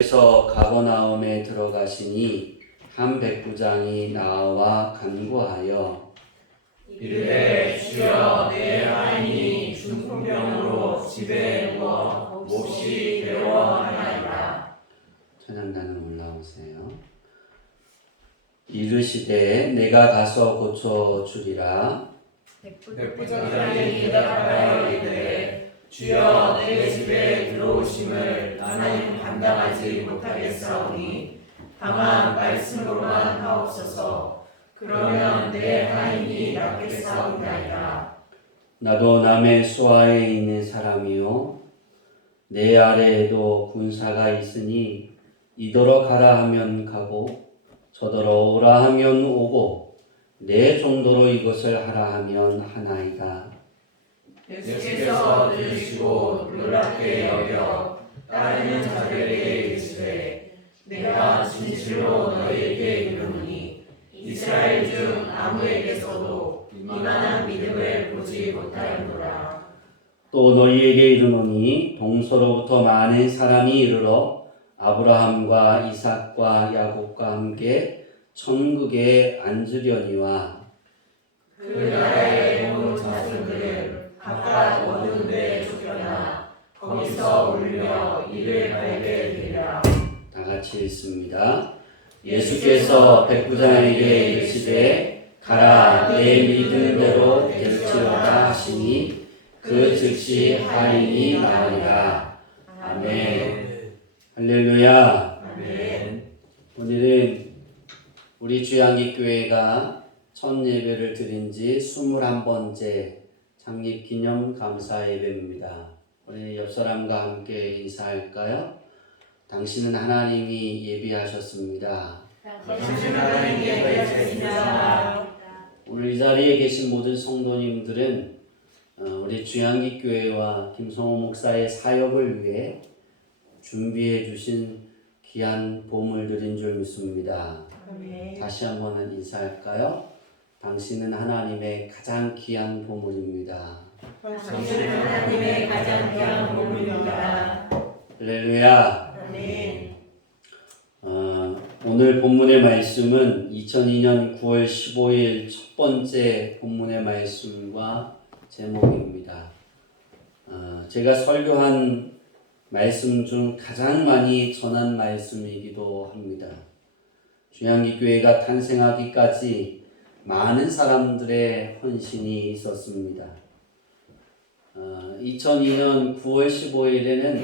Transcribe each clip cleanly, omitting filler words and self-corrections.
그래서 가버나움에 들어가시니 한 백부장이 나와 간구하여 이르되 주여 내 하인이 중풍병으로 집에 누워 몹시 괴로워하나이다. 찬양단은 올라오세요. 이르시되 내가 가서 고쳐주리라. 백부장이 대답하여 이르되 주여 내 집에 들어오심을 나는 감당하지 못하겠사오니 다만 말씀으로만 하옵소서. 그러면 내 하인이 낫겠사옵나이다. 나도 남의 수하에 있는 사람이요 내 아래에도 군사가 있으니 이더러 가라 하면 가고 저더러 오라 하면 오고 내 정도로 이것을 하라 하면 하나이다. 예수께서 들으시고 놀랍게 여겨 따르는 자들에게 이르시되 내가 진실로 너희에게 이르노니 이스라엘 중 아무에게서도 이만한 믿음을 보지 못하였노라. 또 너희에게 이르노니 동서로부터 많은 사람이 이르러 아브라함과 이삭과 야곱과 함께 천국에 앉으려니와 그 나라의 온 자손들은 각각 어두운 데에 쫓겨나 거기서 울며 이를 갈게 되리라. 다 같이 읽습니다. 예수께서 백부장에게 이르시되 가라 내 믿음대로 될지어다 하시니 그 즉시 하인이 나으리라. 아멘. 할렐루야. 아멘. 오늘은 우리 주양기교회가 첫 예배를 드린 지 21번째 창립기념 감사 예배입니다. 우리 옆 사람과 함께 인사할까요? 당신은 하나님이 예비하셨습니다. 당신 하나님 예배하셨습니다. 오늘 이 자리에 계신 모든 성도님들은 우리 주양기교회와 김성호 목사의 사역을 위해 준비해 주신 귀한 보물들인 줄 믿습니다. 아멘. 다시 한번 인사할까요? 당신은 하나님의 가장 귀한 보물입니다. 당신은 하나님의 가장 귀한 보물입니다. 할렐루야. 아멘. 오늘 본문의 말씀은 2002년 9월 15일 첫 번째 본문의 말씀과 제목입니다. 제가 설교한 말씀 중 가장 많이 전한 말씀이기도 합니다. 주양기교회가 탄생하기까지 많은 사람들의 헌신이 있었습니다. 2002년 9월 15일에는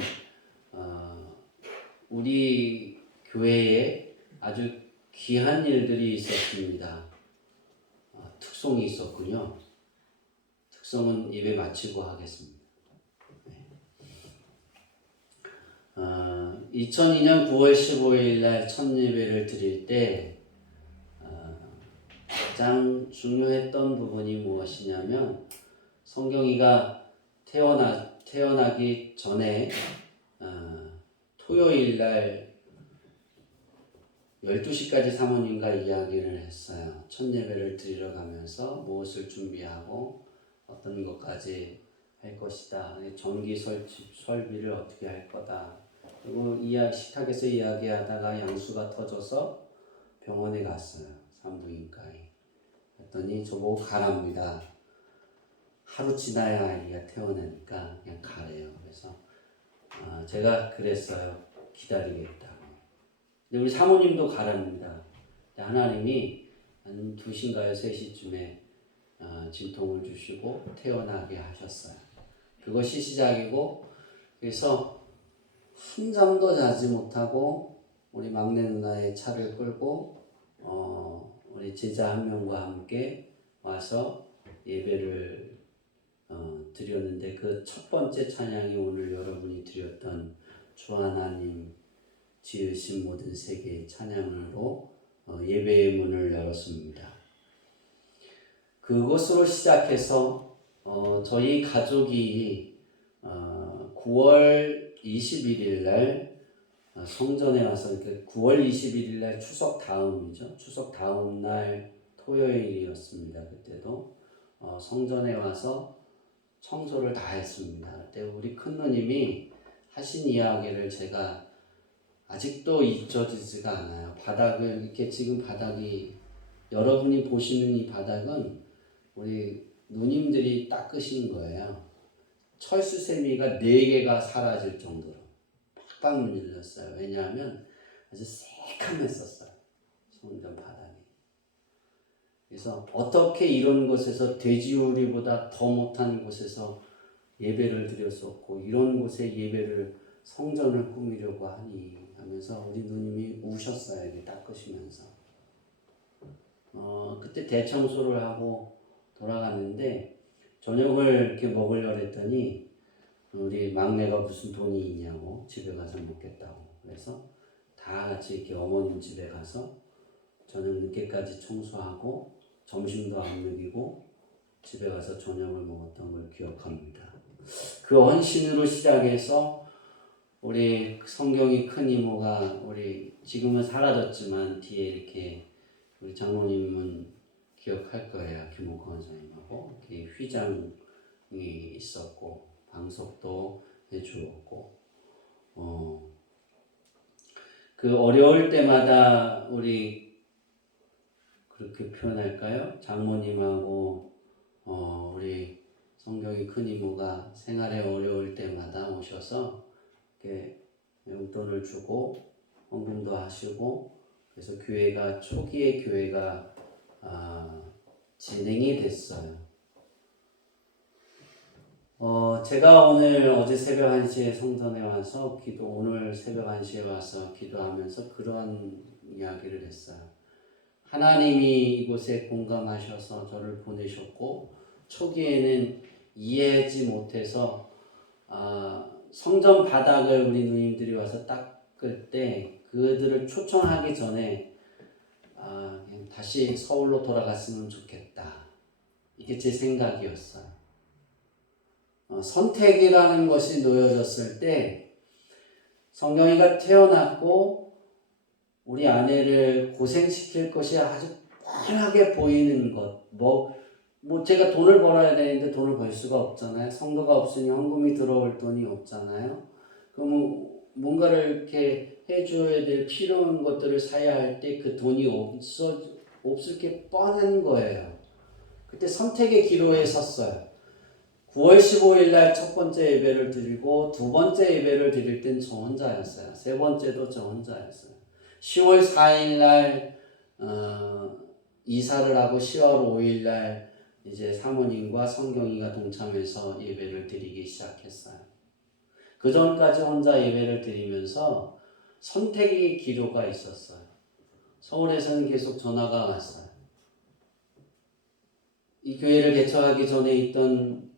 우리 교회에 아주 귀한 일들이 있었습니다. 특송이 있었군요. 특송은 예배 마치고 하겠습니다. 2002년 9월 15일 날 첫 예배를 드릴 때 가장 중요했던 부분이 무엇이냐면 성경이가 태어나기 전에 토요일 날 12시까지 사모님과 이야기를 했어요. 첫 예배를 드리러 가면서 무엇을 준비하고 어떤 것까지 할 것이다. 전기 설비를 어떻게 할 거다. 그리고 식탁에서 이야기하다가 양수가 터져서 병원에 갔어요. 산부인과에. 그랬더니 저보고 가랍니다. 하루 지나야 아이가 태어나니까 그냥 가래요. 그래서 제가 그랬어요. 기다리겠다고. 근데 우리 사모님도 가랍니다. 하나님이 한 2시인가요? 3시쯤에 진통을 주시고 태어나게 하셨어요. 그것이 시작이고, 그래서 한 잠도 자지 못하고 우리 막내 누나의 차를 끌고 우리 제자 한 명과 함께 와서 예배를 드렸는데, 그 첫 번째 찬양이 오늘 여러분이 드렸던 주 하나님 지으신 모든 세계의 찬양으로 예배의 문을 열었습니다. 그것으로 시작해서 저희 가족이 9월 21일 날 성전에 와서, 9월 21일 날 추석 다음이죠. 추석 다음 날 토요일이었습니다. 그때도 성전에 와서 청소를 다 했습니다. 그때 우리 큰 누님이 하신 이야기를 제가 아직도 잊혀지지가 않아요. 바닥을 이렇게 지금 바닥이 여러분이 보시는 이 바닥은 우리 누님들이 닦으신 거예요. 철수세미가 4개가 사라질 정도로 팍팍 문질렀어요. 왜냐하면 아주 새카맸었어요. 성전 바닥이. 그래서 어떻게 이런 곳에서 돼지우리보다 더 못한 곳에서 예배를 드렸었고 이런 곳에 예배를 성전을 꾸미려고 하니 하면서 우리 누님이 우셨어요. 이렇게 닦으시면서. 그때 대청소를 하고 돌아갔는데 저녁을 이렇게 먹으려고 했더니 우리 막내가 무슨 돈이 있냐고 집에 가서 먹겠다고 그래서 다 같이 이렇게 어머님 집에 가서 저녁 늦게까지 청소하고 점심도 안 먹이고 집에 가서 저녁을 먹었던 걸 기억합니다. 그 헌신으로 시작해서 우리 성경이 큰 이모가 우리 지금은 사라졌지만 뒤에 이렇게 우리 장모님은 기억할 거예요. 김옥호 원사님하고 휘장이 있었고 방석도 해주었고 그 어려울 때마다 우리 그렇게 표현할까요? 장모님하고 우리 성경이 큰 이모가 생활에 어려울 때마다 오셔서 이렇게 용돈을 주고 헌금도 하시고 그래서 교회가 초기에 교회가 진행이 됐어요. 제가 오늘 어제 새벽 1시에 성전에 와서 오늘 새벽 1시에 와서 기도하면서 그러한 이야기를 했어요. 하나님이 이곳에 공감하셔서 저를 보내셨고 초기에는 이해하지 못해서 성전 바닥을 우리 누님들이 와서 닦을 때 그들을 초청하기 전에 그냥 다시 서울로 돌아갔으면 좋겠다. 이게 제 생각이었어요. 선택이라는 것이 놓여졌을 때 성경이가 태어났고 우리 아내를 고생시킬 것이 아주 뻔하게 보이는 것. 제가 돈을 벌어야 되는데 돈을 벌 수가 없잖아요. 성도가 없으니 헌금이 들어올 돈이 없잖아요. 그럼 뭔가를 이렇게 해줘야 될 필요한 것들을 사야 할 때 그 돈이 없을 게 뻔한 거예요. 그때 선택의 기로에 섰어요. 9월 15일 날 첫 번째 예배를 드리고 두 번째 예배를 드릴 땐 저 혼자였어요. 세 번째도 저 혼자였어요. 10월 4일 날 이사를 하고 10월 5일 날 이제 사모님과 성경이가 동참해서 예배를 드리기 시작했어요. 그 전까지 혼자 예배를 드리면서 선택의 기로가 있었어요. 서울에서는 계속 전화가 왔어요. 이 교회를 개척하기 전에 있던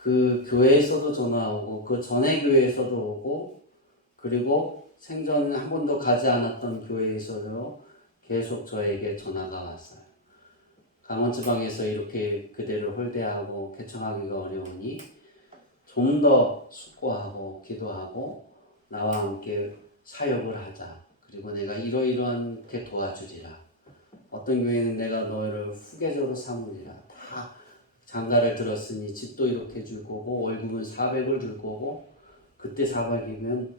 그 교회에서도 전화 오고 그 전에 교회에서도 오고 그리고 생전 한 번도 가지 않았던 교회에서도 계속 저에게 전화가 왔어요. 강원지방에서 이렇게 그대를 홀대하고 개척하기가 어려우니 좀 더 숙고하고 기도하고 나와 함께 사역을 하자. 그리고 내가 이러이러하게 도와주리라. 어떤 교회는 내가 너를 후계자로 삼으리라. 다 장가를 들었으니 집도 이렇게 줄 거고 월급은 400을 줄 거고 그때 400이면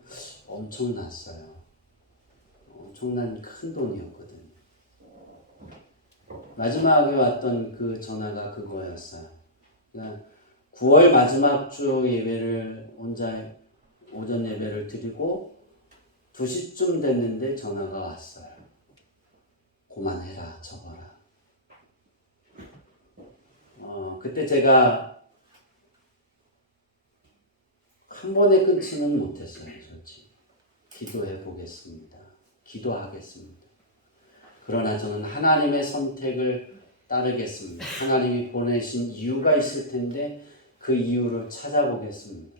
엄청났어요. 엄청난 큰 돈이었거든요. 마지막에 왔던 그 전화가 그거였어요. 그러니까 9월 마지막 주 예배를 혼자 오전 예배를 드리고 2시쯤 됐는데 전화가 왔어요. 그만해라, 접어라. 그때 제가 한 번에 끊지는 못했어요, 솔직히. 기도해 보겠습니다. 기도하겠습니다. 그러나 저는 하나님의 선택을 따르겠습니다. 하나님이 보내신 이유가 있을 텐데 그 이유를 찾아보겠습니다.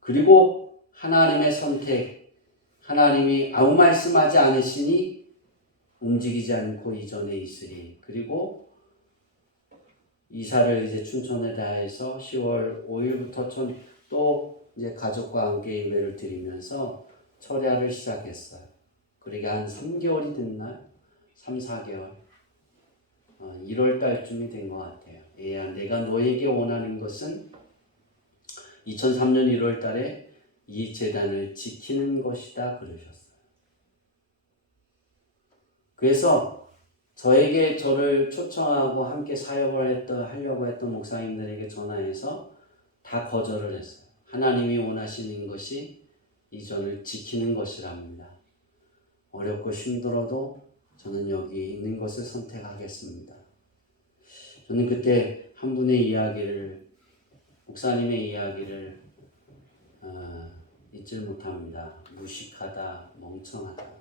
그리고 하나님의 선택, 하나님이 아무 말씀하지 않으시니 움직이지 않고 이전에 있으리. 그리고 이사를 이제 춘천에다 해서 10월 5일부터 또 이제 가족과 함께 예배를 드리면서 철야를 시작했어요. 그러게 한 3개월이 된 날, 3, 4개월, 1월 달쯤이 된 것 같아요. 내가 너에게 원하는 것은 2003년 1월 달에 이 재단을 지키는 것이다 그러셨어요. 그래서 저를 초청하고 함께 사역을 하려고 했던 목사님들에게 전화해서 다 거절을 했어요. 하나님이 원하시는 것이 이 전을 지키는 것이랍니다. 어렵고 힘들어도 저는 여기 있는 것을 선택하겠습니다. 저는 그때 한 분의 이야기를, 목사님의 이야기를 잊지 못합니다. 무식하다, 멍청하다.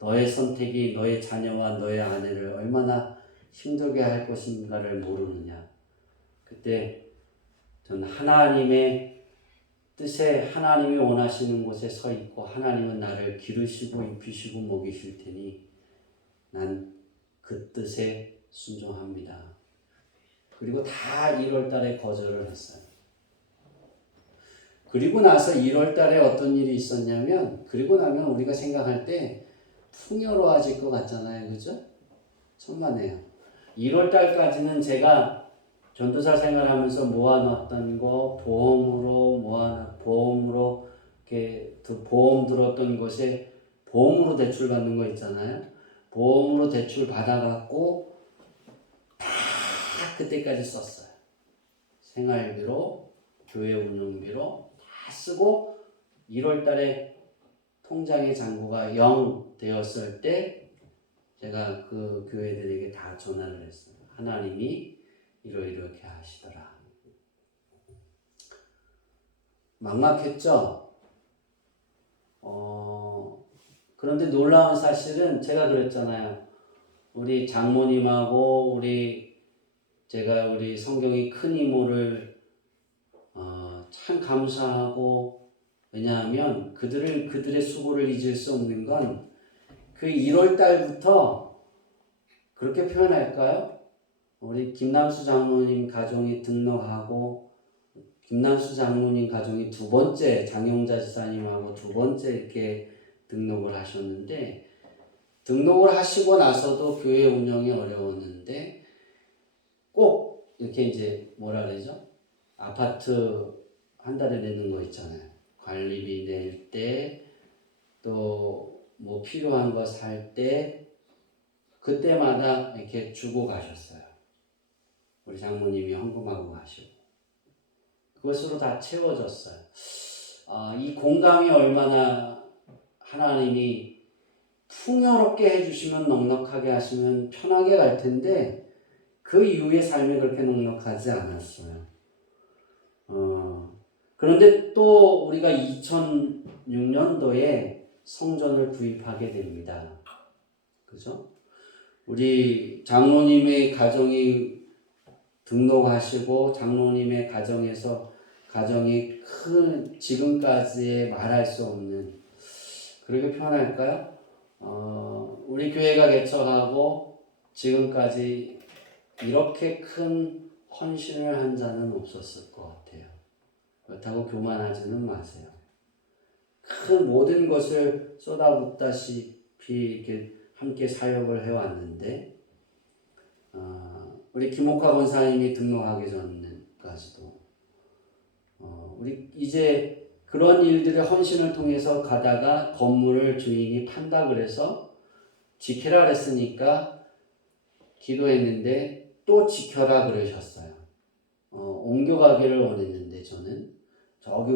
너의 선택이 너의 자녀와 너의 아내를 얼마나 힘들게 할 것인가를 모르느냐. 그때 저는 하나님의 뜻에, 하나님이 원하시는 곳에 서 있고 하나님은 나를 기르시고 입히시고 먹이실 테니 난 그 뜻에 순종합니다. 그리고 다 1월 달에 거절을 했어요. 그리고 나서 1월 달에 어떤 일이 있었냐면, 그리고 나면 우리가 생각할 때 풍요로워질 것 같잖아요. 그죠? 천만에요. 1월 달까지는 제가 전도사 생활하면서 모아놨던 거 보험으로 이렇게 보험 들었던 것에 보험으로 대출 받는 거 있잖아요. 보험으로 대출 받아갖고 다 그때까지 썼어요. 생활비로, 교회 운영비로 다 쓰고 1월 달에 통장의 잔고가 0 되었을 때 제가 그 교회들에게 다 전화를 했어요. 하나님이 이렇게 하시더라. 막막했죠? 그런데 놀라운 사실은 제가 그랬잖아요. 우리 장모님하고 제가 우리 성경의 큰 이모를 참 감사하고, 왜냐하면 그들의 수고를 잊을 수 없는 건 그 1월 달부터, 그렇게 표현할까요? 우리 김남수 장로님 가정이 등록하고, 김남수 장로님 가정이 두 번째, 장용자 지사님하고 두 번째 이렇게 등록을 하셨는데, 등록을 하시고 나서도 교회 운영이 어려웠는데, 꼭 이렇게 이제 뭐라 그러죠? 아파트 한 달에 내는 거 있잖아요. 관리비 낼 때, 또 뭐 필요한 거 살 때, 그때마다 이렇게 주고 가셨어요. 우리 장모님이 헌금하고 가시고. 그것으로 다 채워졌어요. 이 공감이 얼마나 하나님이 풍요롭게 해주시면, 넉넉하게 하시면 편하게 갈 텐데, 그 이후의 삶이 그렇게 넉넉하지 않았어요. 그런데 또 우리가 2006년도에 성전을 구입하게 됩니다. 그죠? 우리 장로님의 가정이 등록하시고 장로님의 가정에서 가정이 큰, 지금까지의 말할 수 없는, 그렇게 표현할까요? 우리 교회가 개척하고 지금까지 이렇게 큰 헌신을 한 자는 없었을 것 같아요. 그렇다고 교만하지는 마세요. 큰 모든 것을 쏟아붓다시피 이렇게 함께 사역을 해왔는데, 우리 김옥화 권사님이 등록하기 전까지도, 우리 이제 그런 일들의 헌신을 통해서 가다가 건물을 주인이 판다 그래서 지키라 그랬으니까 기도했는데 또 지켜라 그러셨어요. 옮겨가기를 원했는데 저는 저기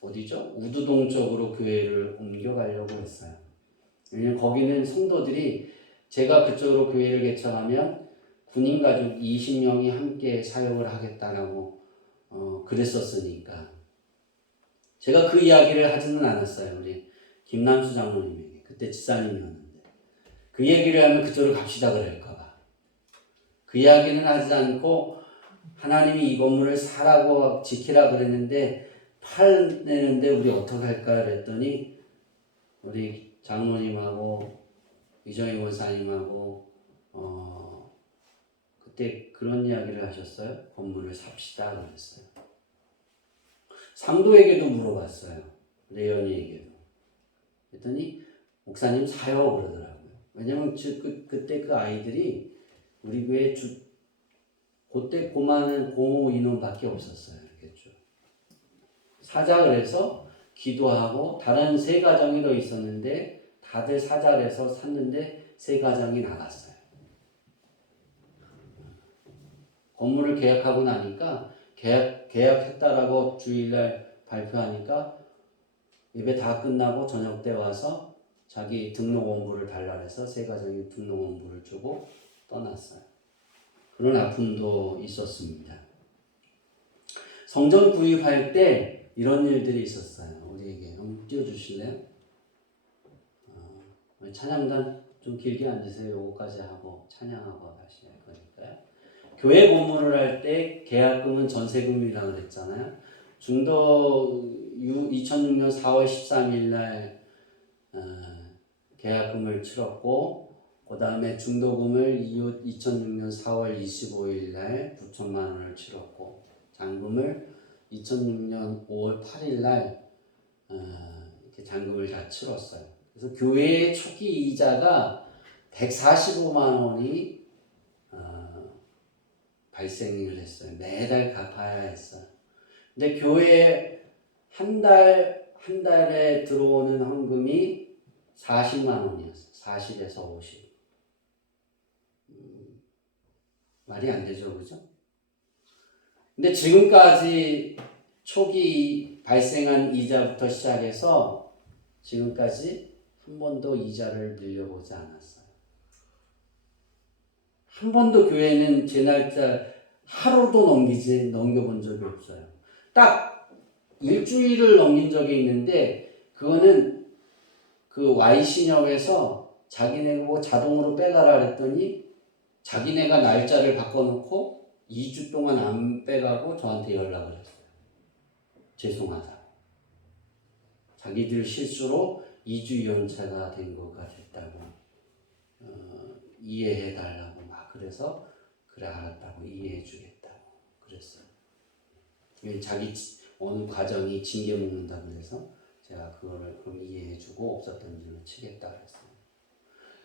어디죠? 우두동 쪽으로 교회를 옮겨가려고 했어요. 왜냐면 거기는 성도들이, 제가 그쪽으로 교회를 개척하면 군인 가족 20명이 함께 사역을 하겠다라고 그랬었으니까 제가 그 이야기를 하지는 않았어요. 우리 김남수 장로님에게. 그때 지사님이었는데 그 얘기를 하면 그쪽으로 갑시다 그럴까봐 그 이야기는 하지 않고, 하나님이 이 건물을 사라고 지키라 그랬는데 팔내는데 우리 어떻게 할까 그랬더니, 우리 장로님하고 이정희 원사님하고 그때 그런 이야기를 하셨어요. 건물을 삽시다 그랬어요. 상도에게도 물어봤어요. 레연이에게도. 그랬더니 목사님 사요 그러더라고요. 왜냐면 그때 그 아이들이 우리 교회 그때 고마는 공호 인원밖에 없었어요. 이렇게 쭉. 사자 그래서 기도하고 다른 세 가정이 더 있었는데 다들 사잘해서 샀는데 세 가정이 나갔어요. 건물을 계약하고 나니까 계약했다라고 주일날 발표하니까 예배 다 끝나고 저녁 때 와서 자기 등록원부를 달라 해서 세 가정이 등록원부를 주고 떠났어요. 그런 아픔도 있었습니다. 성전 구입할 때 이런 일들이 있었어요. 우리에게 한번 띄워주실래요? 찬양단 좀 길게 앉으세요. 요거까지 하고 찬양하고 다시 할 거니까요. 교회 건물을 할 때 계약금은 전세금이라고 그랬잖아요. 중도 2006년 4월 13일 날 계약금을 치렀고 그 다음에 중도금을 2006년 4월 25일 날 9천만 원을 치렀고 잔금을 2006년 5월 8일 날 이렇게 잔금을 다 치렀어요. 그래서 교회의 초기 이자가 145만 원이 발생을 했어요. 매달 갚아야 했어요. 근데 교회에 한 달에 들어오는 헌금이 40만 원이었어요. 40에서 50. 말이 안 되죠, 그죠? 근데 지금까지 초기 발생한 이자부터 시작해서 지금까지 한 번도 이자를 늘려보지 않았어요. 한 번도 교회는 제 날짜 하루도 넘겨본 적이 없어요. 딱 일주일을 넘긴 적이 있는데 그거는 그 Y신협에서 자기네 보고 자동으로 빼가라 그랬더니 자기네가 날짜를 바꿔놓고 2주 동안 안 빼가고 저한테 연락을 했어요. 죄송하다. 자기들 실수로 2주 연차가 된 거가 됐다고 이해해달라고 막 그래서 그래 알았다고 이해해주겠다고 그랬어요. 자기 어느 과정이 징계 먹는다고 해서 제가 그거를 그럼 이해해주고 없었던 일로 치겠다 그랬어요.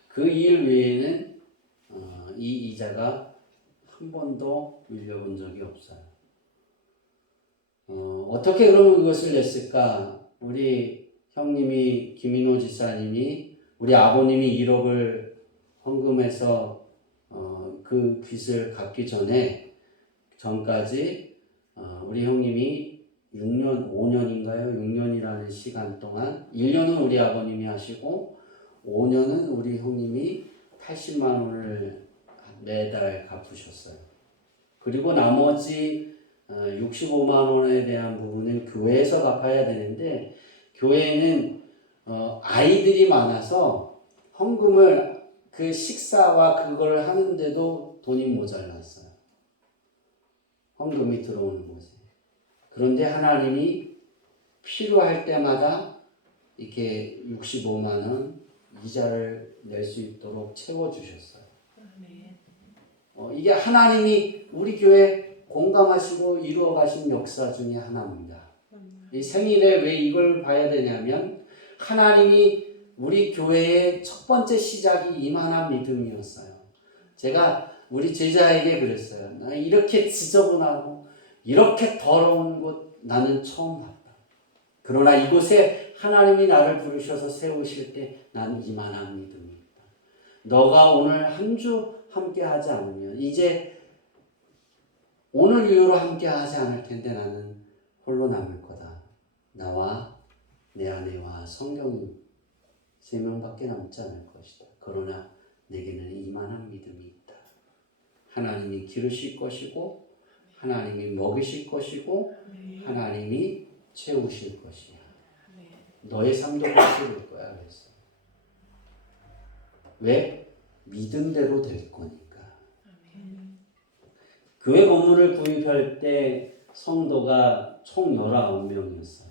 그 일 외에는 이 이자가 한 번도 밀려본 적이 없어요. 어떻게 그러면 그것을 냈을까? 우리 형님이 김인호 지사님이 우리 아버님이 1억을 헌금해서 그 빚을 갚기 전까지 우리 형님이 6년, 5년인가요? 6년이라는 시간 동안 1년은 우리 아버님이 하시고 5년은 우리 형님이 80만 원을 매달 갚으셨어요. 그리고 나머지 65만 원에 대한 부분은 교회에서 갚아야 되는데 교회는 아이들이 많아서 헌금을 그 식사와 그걸 하는데도 돈이 모자랐어요. 헌금이 들어오는 거지. 그런데 하나님이 필요할 때마다 이렇게 65만 원 이자를 낼 수 있도록 채워주셨어요. 이게 하나님이 우리 교회 공감하시고 이루어 가신 역사 중에 하나입니다. 이 생일에 왜 이걸 봐야 되냐면 하나님이 우리 교회의 첫 번째 시작이 이만한 믿음이었어요. 제가 우리 제자에게 그랬어요. 나 이렇게 지저분하고 이렇게 더러운 곳 나는 처음 봤다. 그러나 이곳에 하나님이 나를 부르셔서 세우실 때 나는 이만한 믿음이 있다. 너가 오늘 한 주 함께 하지 않으면 이제 오늘 이후로 함께 하지 않을 텐데 나는 홀로 남을 거다. 나와 내 아내와 성경이 3명밖에 남지 않을 것이다. 그러나 내게는 이만한 믿음이 있다. 하나님이 기르실 것이고 하나님이 먹이실 것이고 하나님이 채우실 것이야. 너의 삶도 바뀔 거야. 그랬어. 왜? 믿음대로 될 거니까. 교회 건물을 구입할 때 성도가 총 19명이었어요.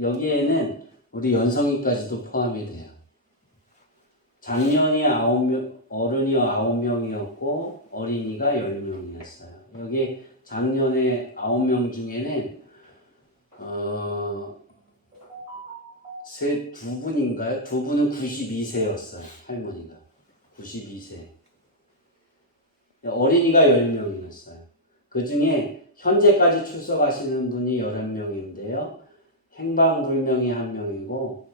여기에는 우리 연성이까지도 포함이 돼요. 장년이 9명, 어른이 9명이었고 어린이가 10명이었어요. 여기 장년의 9명 중에는 두 분인가요? 두 분은 92세였어요. 할머니가 92세. 어린이가 10명이었어요. 그 중에 현재까지 출석하시는 분이 11명인데요. 행방불명이 1명이고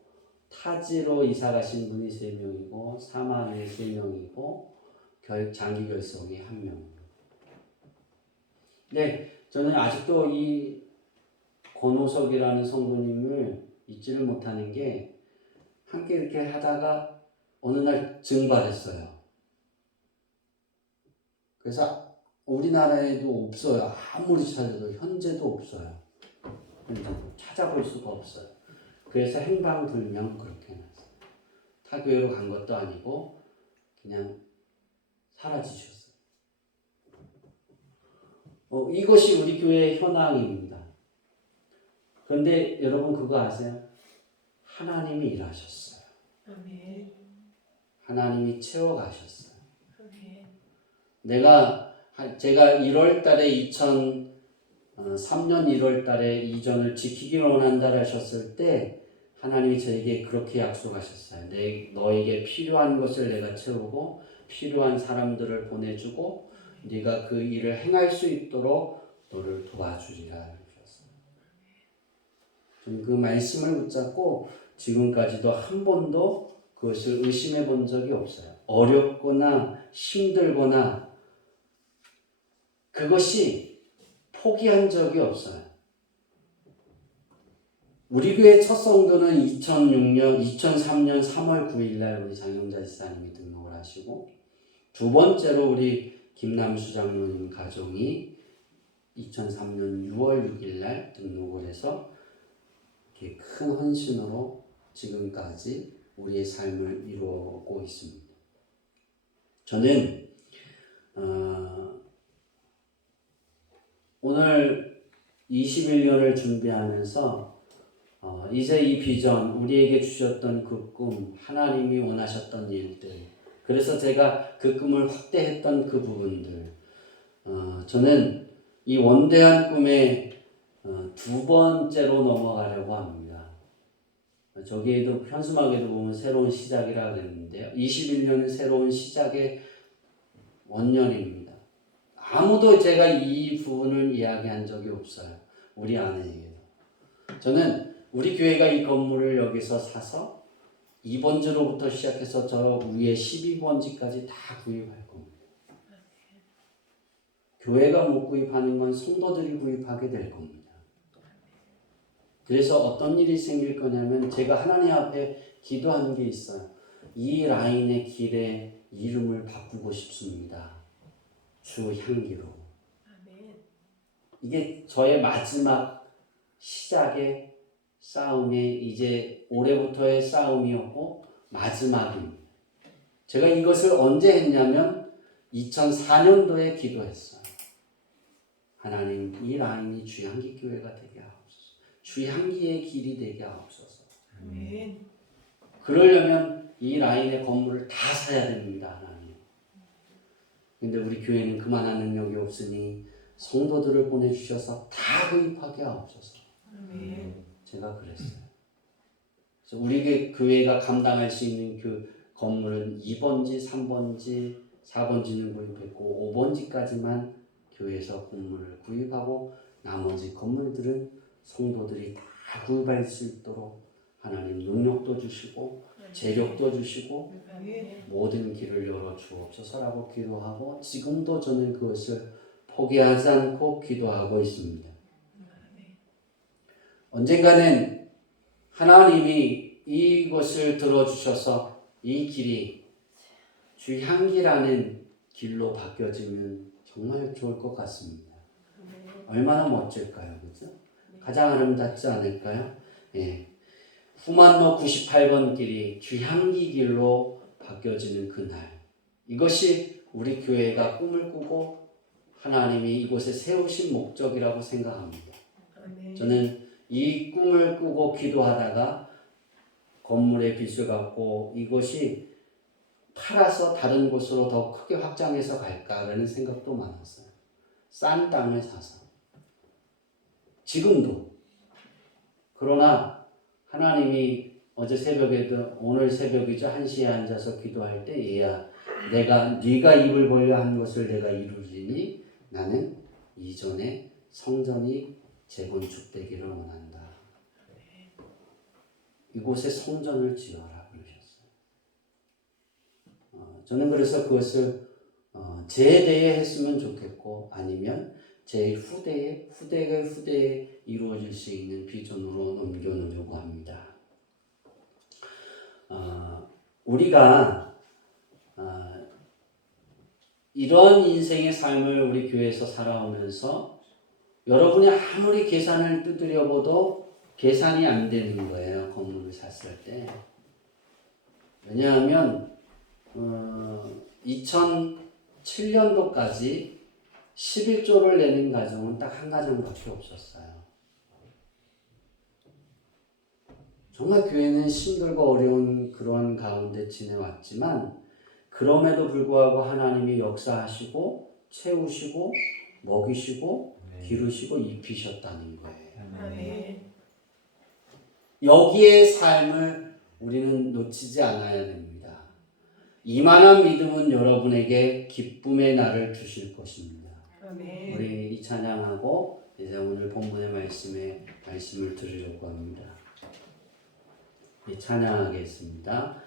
타지로 이사 가신 분이 3명이고 사망에 3명이고 장기 결석이 1명입니다. 네, 저는 아직도 이 권호석이라는 성도님을 잊지를 못하는 게 함께 이렇게 하다가 어느 날 증발했어요. 그래서 우리나라에도 없어요. 아무리 찾아도 현재도 없어요. 찾아볼 수가 없어요. 그래서 행방불명 그렇게 해놨어요. 타교회로 간 것도 아니고 그냥 사라지셨어요. 이것이 우리 교회의 현황입니다. 그런데 여러분 그거 아세요? 하나님이 일하셨어요. 아멘. 하나님이 채워가셨어요. 아멘. 제가 1월 달에 2003년 1월 달에 이전을 지키기 원한다 하셨을 때 하나님이 저에게 그렇게 약속하셨어요. 너에게 필요한 것을 내가 채우고 필요한 사람들을 보내주고 네가 그 일을 행할 수 있도록 너를 도와주리라 하셨어요. 저는 그 말씀을 붙잡고 지금까지도 한 번도 그것을 의심해 본 적이 없어요. 어렵거나 힘들거나 그것이 포기한 적이 없어요. 우리 교회 첫 성도는 2003년 3월 9일 날 우리 장영자 지사님이 등록을 하시고 두 번째로 우리 김남수 장로님 가정이 2003년 6월 6일 날 등록을 해서 이렇게 큰 헌신으로 지금까지 우리의 삶을 이루어오고 있습니다. 저는 오늘 21년을 준비하면서 이제 이 비전, 우리에게 주셨던 그 꿈, 하나님이 원하셨던 일들, 그래서 제가 그 꿈을 확대했던 그 부분들, 저는 이 원대한 꿈에 두 번째로 넘어가려고 합니다. 저기에도 현수막에도 보면 새로운 시작이라고 그랬는데요. 21년은 새로운 시작의 원년입니다. 아무도 제가 이 부분을 이야기한 적이 없어요. 우리 아내에게도. 저는 우리 교회가 이 건물을 여기서 사서 2번지로부터 시작해서 저 위에 12번지까지 다 구입할 겁니다. 교회가 못 구입하는 건 성도들이 구입하게 될 겁니다. 그래서 어떤 일이 생길 거냐면 제가 하나님 앞에 기도하는 게 있어요. 이 라인의 길에 이름을 바꾸고 싶습니다. 주 향기로. 이게 저의 마지막 시작의 싸움의 이제 올해부터의 싸움이었고 마지막입니다. 제가 이것을 언제 했냐면 2004년도에 기도했어요. 하나님 이 라인이 주향기 교회가 되게 하옵소서. 주향기의 길이 되게 하옵소서. 아멘. 그러려면 이 라인의 건물을 다 사야 됩니다. 하나님. 근데 우리 교회는 그만한 능력이 없으니 성도들을 보내주셔서 다 구입하게 하옵소서. 아멘. 제가 그랬어요. 그래서 우리 교회가 감당할 수 있는 그 건물은 2번지, 3번지, 4번지는 구입했고 5번지까지만 교회에서 건물을 구입하고 나머지 건물들은 성도들이 다 구입할 수 있도록 하나님 능력도 주시고 재력도 주시고 모든 길을 열어 주옵소서라고 기도하고 지금도 저는 그것을 포기하지 않고 기도하고 있습니다. 언젠가는 하나님이 이것을 들어주셔서 이 길이 주향기라는 길로 바뀌어지면 정말 좋을 것 같습니다. 얼마나 멋질까요? 그죠? 가장 아름답지 않을까요? 예. 후만로 98번 길이 주향기 길로 바뀌어지는 그날. 이것이 우리 교회가 꿈을 꾸고 하나님이 이곳에 세우신 목적이라고 생각합니다. 저는 이 꿈을 꾸고 기도하다가 건물의 빚을 갚고 이것이 팔아서 다른 곳으로 더 크게 확장해서 갈까라는 생각도 많았어요. 싼 땅을 사서. 지금도. 그러나 하나님이 어제 새벽에도 오늘 새벽이죠. 1시에 앉아서 기도할 때 얘야 네가 입을 벌려 한 것을 내가 이루리니 나는 이전에 성전이 재건축되기를 원한다. 이곳에 성전을 지어라 그러셨어요. 저는 그래서 그것을 제대에 했으면 좋겠고 아니면 제 후대에 이루어질 수 있는 비전으로 넘겨놓으려고 합니다. 우리가 이런 인생의 삶을 우리 교회에서 살아오면서 여러분이 아무리 계산을 두드려봐도 계산이 안 되는 거예요. 건물을 샀을 때. 왜냐하면 2007년도까지 11조를 내는 가정은 딱 한 가정밖에 없었어요. 정말 교회는 힘들고 어려운 그런 가운데 지내왔지만 그럼에도 불구하고 하나님이 역사하시고 채우시고 먹이시고 기르시고 입히셨다는 거예요. 아멘. 여기에 삶을 우리는 놓치지 않아야 됩니다. 이만한 믿음은 여러분에게 기쁨의 날을 주실 것입니다. 아멘. 우리 이 찬양하고 이제 오늘 본문의 말씀을 들으려고 합니다. 이 찬양하겠습니다.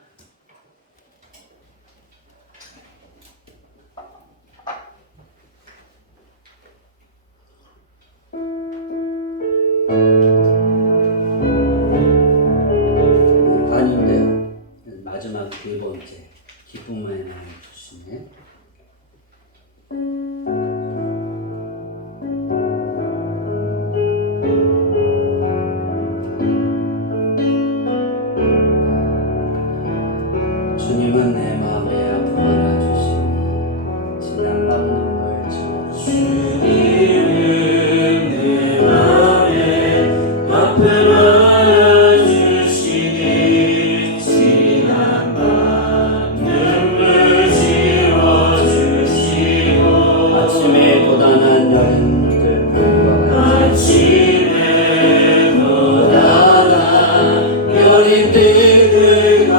아닌데요. 마지막 네 번째 기쁨의 날 주시네. 주님은 내 마음에 아픔 알아주시니 지난 밤 눈물 지워주시니 주님은 내 마음에 아픔 알아주시니 지난 밤 눈물 지워주시고 아침에 돋아난 여린들과 아침에 돋아난 여린들과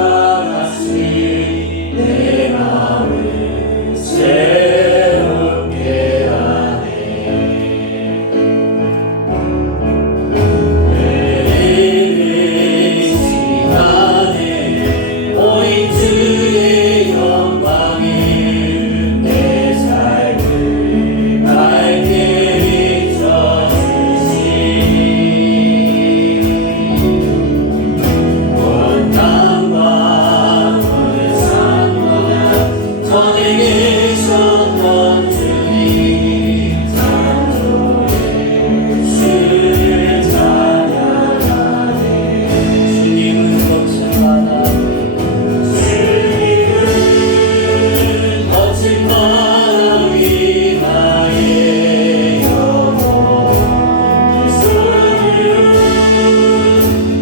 내 마음을 새롭게 하네. 내 시간에 오직 주의 영광이 내 삶을 밝게 비춰주시니 온 땅과 전에 계셨던 주님 창조의 주를 찬양하네. 주님은 거친 바람이 나의 영혼 그 소리로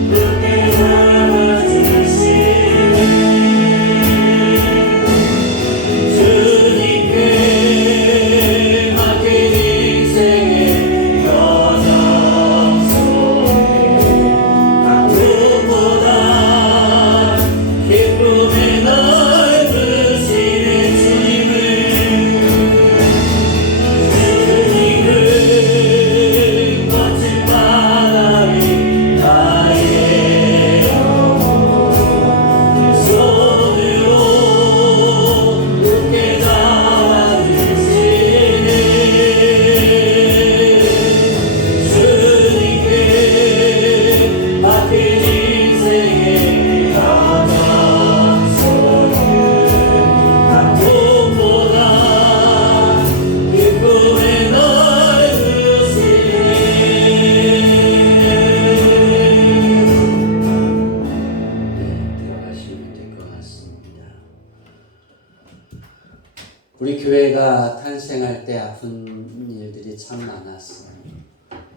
늦게 달아주시네. 주님께 맡긴 인생의 여정 속에 무엇보다 기쁨의 날 주시는 주님을 멋진 바람이 나의 영혼 그 손으로 늦게 달아주시네. 주님께 맡긴 인생의 여정 속에 무엇보다 기쁨의 날 주시네. 들어가시면 될 것 같습니다. 우리 교회가 탄생할 때 아픈 일들이 참 많았어요.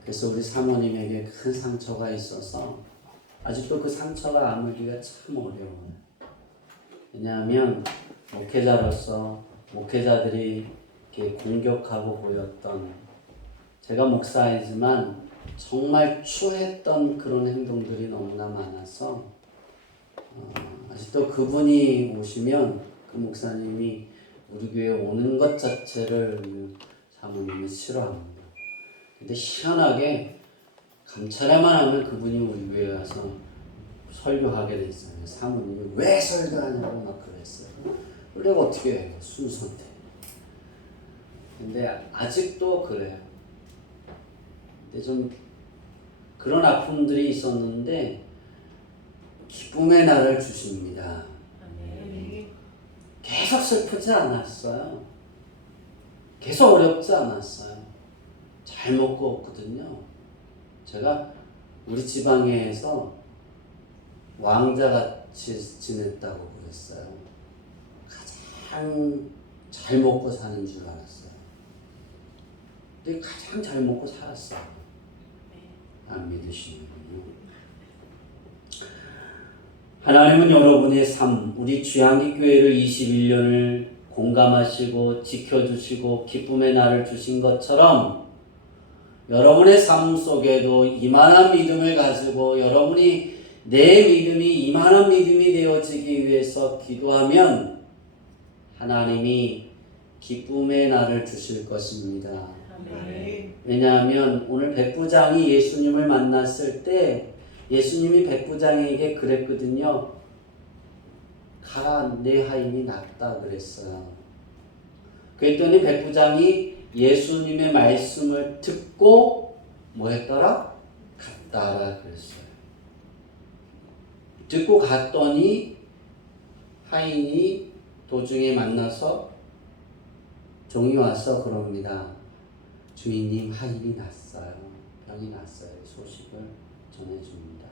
그래서 우리 사모님에게 큰 상처가 있어서 아직도 그 상처가 아물기가 참 어려워요. 왜냐하면 목회자로서 목회자들이 이렇게 공격하고 보였던, 제가 목사이지만 정말 추했던 그런 행동들이 너무나 많아서 아직도 그분이 오시면 그 목사님이 우리 교회에 오는 것 자체를 사모님은 싫어합니다. 근데 희한하게 감찰에만 하면 그분이 우리 교회에 와서 설교하게 됐어요. 사모님이 왜 설교하냐고 막 그랬어요. 내가 어떻게 해? 순서인데. 근데 아직도 그래요. 근데 좀 그런 아픔들이 있었는데 기쁨의 날을 주십니다. 아멘. 계속 슬프지 않았어요. 계속 어렵지 않았어요. 잘 먹고 없거든요. 제가 우리 지방에서 왕자같이 지냈다고 그랬어요. 가장 잘 먹고 사는 줄 알았어요. 근데 가장 잘 먹고 살았어요. 안 믿으시는군요. 하나님은 여러분의 삶, 우리 주양기 교회를 21년을 공감하시고 지켜주시고 기쁨의 날을 주신 것처럼 여러분의 삶 속에도 이만한 믿음을 가지고 여러분이 내 믿음이 이만한 믿음이 되어지기 위해서 기도하면 하나님이 기쁨의 날을 주실 것입니다. 아멘. 왜냐하면 오늘 백부장이 예수님을 만났을 때 예수님이 백부장에게 그랬거든요. 가라, 내 하인이 낫다 그랬어요. 그랬더니 백부장이 예수님의 말씀을 듣고 뭐 했더라? 갔다라 그랬어요. 듣고 갔더니 하인이 도중에 만나서 종이 와서 그럽니다. 주인님, 하인이 났어요. 병이 났어요. 소식을 전해줍니다.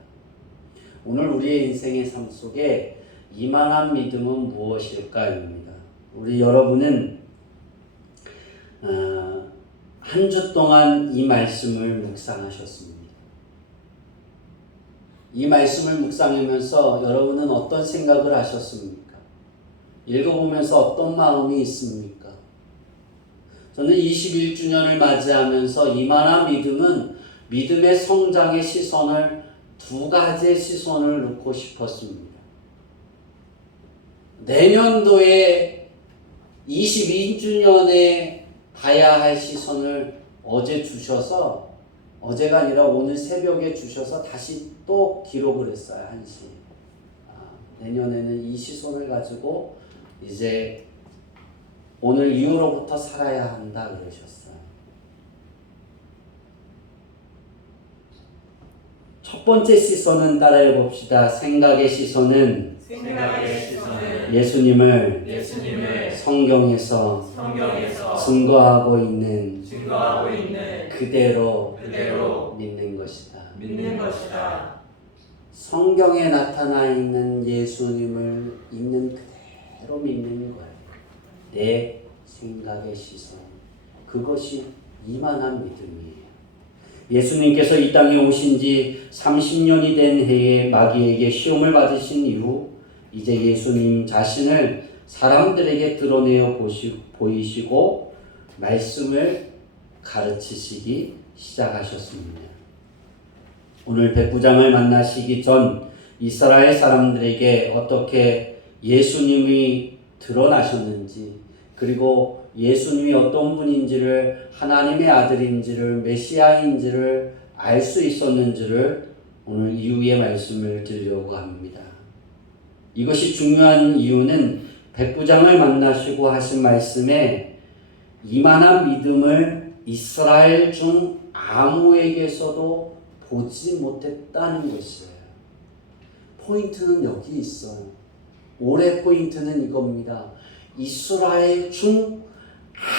오늘 우리의 인생의 삶 속에 이만한 믿음은 무엇일까입니다. 우리 여러분은 한 주 동안 이 말씀을 묵상하셨습니다. 이 말씀을 묵상하면서 여러분은 어떤 생각을 하셨습니까? 읽어보면서 어떤 마음이 있습니까? 저는 21주년을 맞이하면서 이만한 믿음은 믿음의 성장의 시선을 두 가지의 시선을 놓고 싶었습니다. 내년도에 22주년에 봐야 할 시선을 어제 주셔서 어제가 아니라 오늘 새벽에 주셔서 다시 또 기록을 했어요. 1시. 내년에는 이 시선을 가지고 이제 오늘 이후로부터 살아야 한다 그러셨어요. 첫 번째 시선은 따라해 봅시다. 생각의 시선은 예수님을 성경에서 증거하고 있는 그대로 믿는 것이다. 성경에 나타나 있는 예수님을 있는 그대로 믿는 거예요. 내 생각의 시선. 그것이 이만한 믿음이에요. 예수님께서 이 땅에 오신 지 30년이 된 해에 마귀에게 시험을 받으신 이후 이제 예수님 자신을 사람들에게 드러내어 보이시고 말씀을 가르치시기 시작하셨습니다. 오늘 백부장을 만나시기 전 이스라엘 사람들에게 어떻게 예수님이 드러나셨는지 그리고 예수님이 어떤 분인지를 하나님의 아들인지를 메시아인지를 알 수 있었는지를 오늘 이후의 말씀을 드리려고 합니다. 이것이 중요한 이유는 백부장을 만나시고 하신 말씀에 이만한 믿음을 이스라엘 중 아무에게서도 보지 못했다는 것이에요. 포인트는 여기 있어요. 올해 포인트는 이겁니다. 이스라엘 중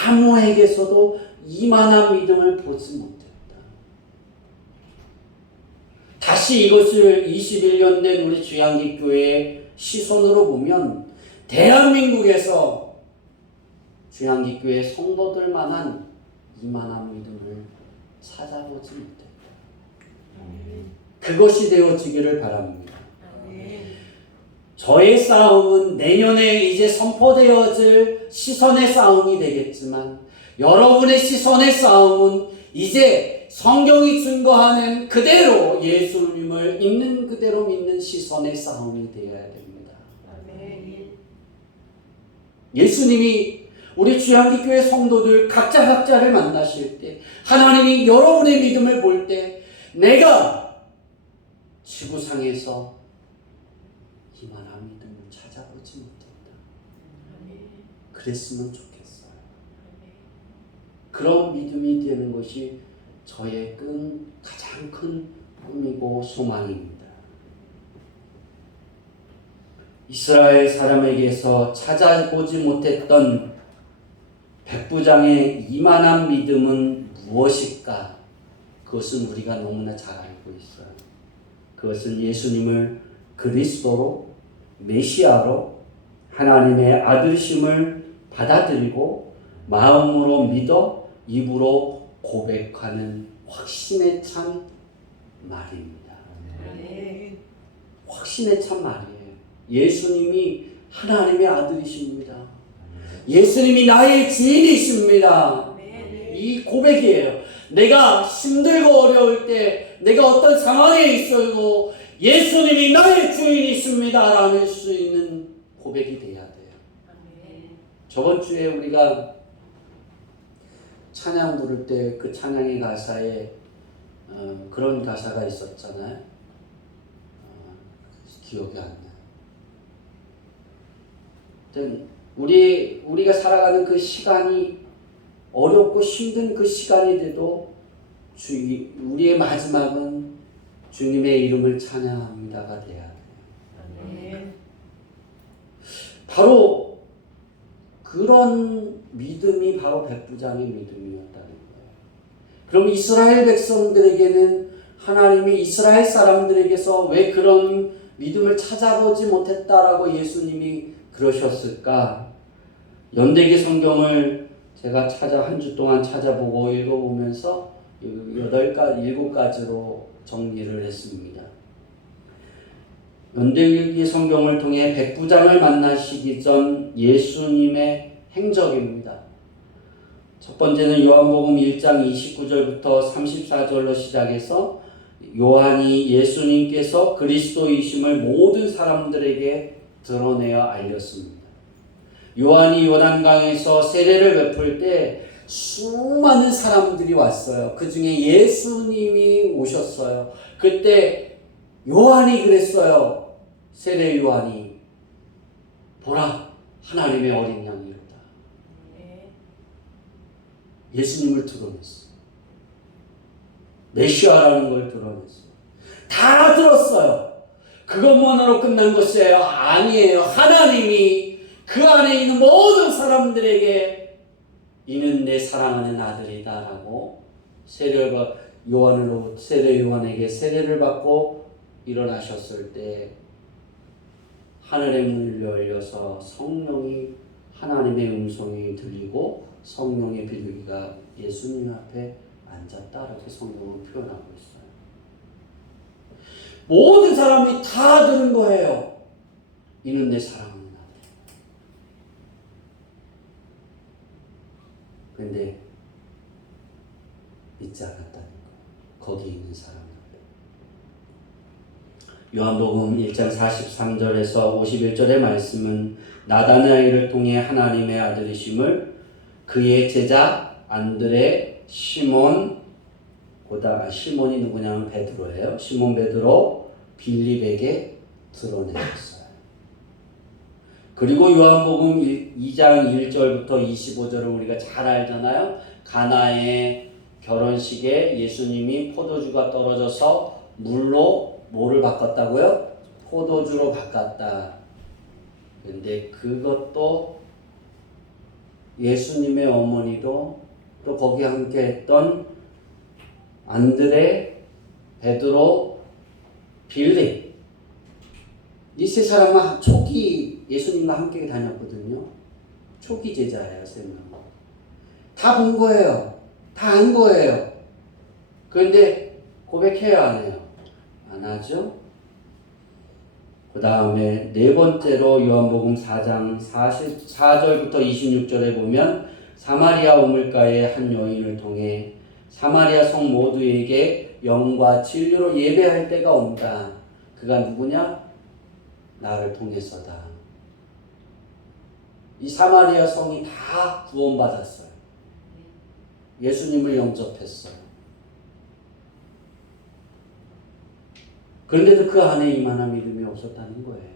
아무에게서도 이만한 믿음을 보지 못했다. 다시 이것을 21년 된 우리 주양기 교회의 시선으로 보면 대한민국에서 주양기 교회 성도들만한 이만한 믿음을 찾아보지 못했다. 그것이 되어지기를 바랍니다. 저의 싸움은 내년에 이제 선포되어질 시선의 싸움이 되겠지만 여러분의 시선의 싸움은 이제 성경이 증거하는 그대로 예수님을 있는 그대로 믿는 시선의 싸움이 되어야 됩니다. 예수님이 우리 주양기 교회 성도들 각자를 만나실 때 하나님이 여러분의 믿음을 볼 때 내가 지구상에서 이만한 믿음을 찾아보지 못했다. 아멘. 그랬으면 좋겠어요. 그런 믿음이 되는 것이 저의 가장 큰 꿈이고 소망입니다. 이스라엘 사람에게서 찾아보지 못했던 백부장의 이만한 믿음은 무엇일까? 그것은 우리가 너무나 잘 알고 있어요. 그것은 예수님을 그리스도로, 메시아로, 하나님의 아들심을 받아들이고 마음으로 믿어 입으로 고백하는 확신에 찬 말입니다. 아멘. 확신에 찬 말이에요. 예수님이 하나님의 아들이십니다. 예수님이 나의 주인이십니다. 아멘. 이 고백이에요. 내가 힘들고 어려울 때, 내가 어떤 상황에 있어도 예수님이 나의 주인이십니다 라는 수 있는 고백이 돼야 돼요. 아멘. 저번 주에 우리가 찬양 부를 때 그 찬양의 가사에 그런 가사가 있었잖아요. 기억이 안 나요. 우리가 살아가는 그 시간이 어렵고 힘든 그 시간이 돼도 우리의 마지막은 주님의 이름을 찬양합니다가 돼야 돼요. 아멘. 바로 그런 믿음이 바로 백부장의 믿음이었다는 거예요. 그럼 이스라엘 백성들에게는 하나님이 이스라엘 사람들에게서 왜 그런 믿음을 찾아보지 못했다라고 예수님이 그러셨을까? 연대기 성경을 제가 한 주 동안 찾아보고 읽어보면서 7가지로 정리를 했습니다. 연대기 성경을 통해 백부장을 만나시기 전 예수님의 행적입니다. 첫 번째는 요한복음 1장 29절부터 34절로 시작해서 요한이 예수님께서 그리스도이심을 모든 사람들에게 드러내어 알렸습니다. 요한이 요단강에서 세례를 베풀 때 수많은 사람들이 왔어요. 그 중에 예수님이 오셨어요. 그때 요한이 그랬어요. 세례 요한이 보라 하나님의 어린 양이로다. 예수님을 드러냈어요. 메시아라는 걸 드러냈어요. 다 들었어요. 그것만으로 끝난 것이에요? 아니에요. 하나님이 그 안에 있는 모든 사람들에게 이는 내 사랑하는 아들이다 라고 세례 요한에게 세례를 받고 일어나셨을 때 하늘의 문이 열려서 성령이 하나님의 음성이 들리고 성령의 비둘기가 예수님 앞에 앉았다 이렇게 성경은 표현하고 있어요. 모든 사람이 다 들은 거예요. 이는 내 사랑하는 아들. 그런데 믿지 않았다는 거예요. 거기 있는 사람들. 요한복음 1장 43절에서 51절의 말씀은 나다나엘을 통해 하나님의 아들이심을 그의 제자 안드레, 시몬이 누구냐면 베드로예요. 시몬 베드로, 빌립에게 드러내셨어요. 그리고 요한복음 2장 1절부터 25절을 우리가 잘 알잖아요. 가나의 결혼식에 예수님이 포도주가 떨어져서 물로 뭐를 바꿨다고요? 포도주로 바꿨다. 근데 그것도 예수님의 어머니도 또 거기 함께 했던 안드레, 베드로, 빌립 이 세 사람은 초기 예수님과 함께 다녔거든요. 초기 제자예요. 세 명. 다 본 거예요. 다 안 거예요. 그런데 고백해요, 안 해요? 안 하죠. 그 다음에 네 번째로 요한복음 4장 44절부터 26절에 보면 사마리아 우물가의 한 여인을 통해 사마리아 성 모두에게 영과 진리로 예배할 때가 온다. 그가 누구냐? 나를 통해서다. 이 사마리아 성이 다 구원받았어요. 예수님을 영접했어요. 그런데도 그 안에 이만한 믿음이 없었다는 거예요.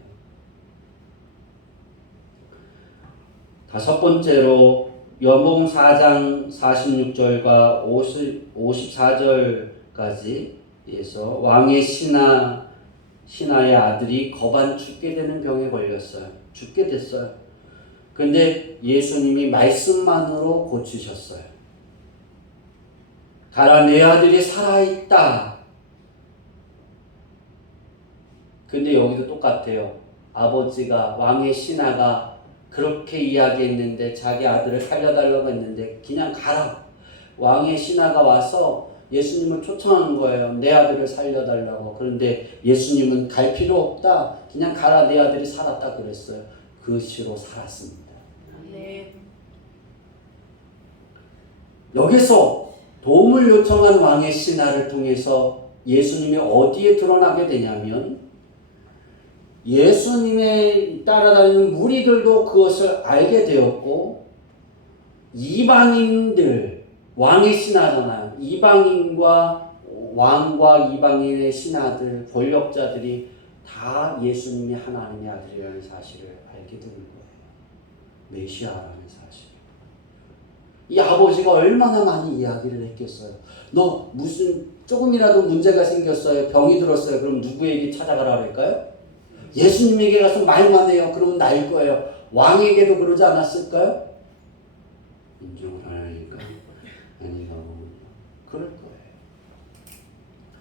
다섯 번째로 요한복음 4장 46절과 54절까지에서 왕의 신하의 아들이 거반 죽게 되는 병에 걸렸어요. 죽게 됐어요. 근데 예수님이 말씀만으로 고치셨어요. 가라, 내 아들이 살아있다. 근데 여기도 똑같아요. 아버지가, 왕의 신하가 그렇게 이야기했는데, 자기 아들을 살려달라고 했는데 그냥 가라. 왕의 신하가 와서 예수님을 초청한 거예요. 내 아들을 살려달라고. 그런데 예수님은 갈 필요 없다. 그냥 가라, 내 아들이 살았다 그랬어요. 그 시로 살았습니다. 아멘. 여기서 도움을 요청한 왕의 신하를 통해서 예수님이 어디에 드러나게 되냐면, 예수님의 따라다니는 무리들도 그것을 알게 되었고, 이방인들, 왕의 신하잖아요. 이방인과 왕과 이방인의 신하들, 권력자들이 다 예수님이 하나님의 아들이라는 사실을 알게 되는 거예요. 메시아라는 사실. 이 아버지가 얼마나 많이 이야기를 했겠어요. 너 무슨 조금이라도 문제가 생겼어요. 병이 들었어요. 그럼 누구에게 찾아가라 그럴까요? 예수님에게 가서 말만 해요. 그러면 나을 거예요. 왕에게도 그러지 않았을까요? 인정을 안 하니까 아닌가 보군요. 그럴 거예요.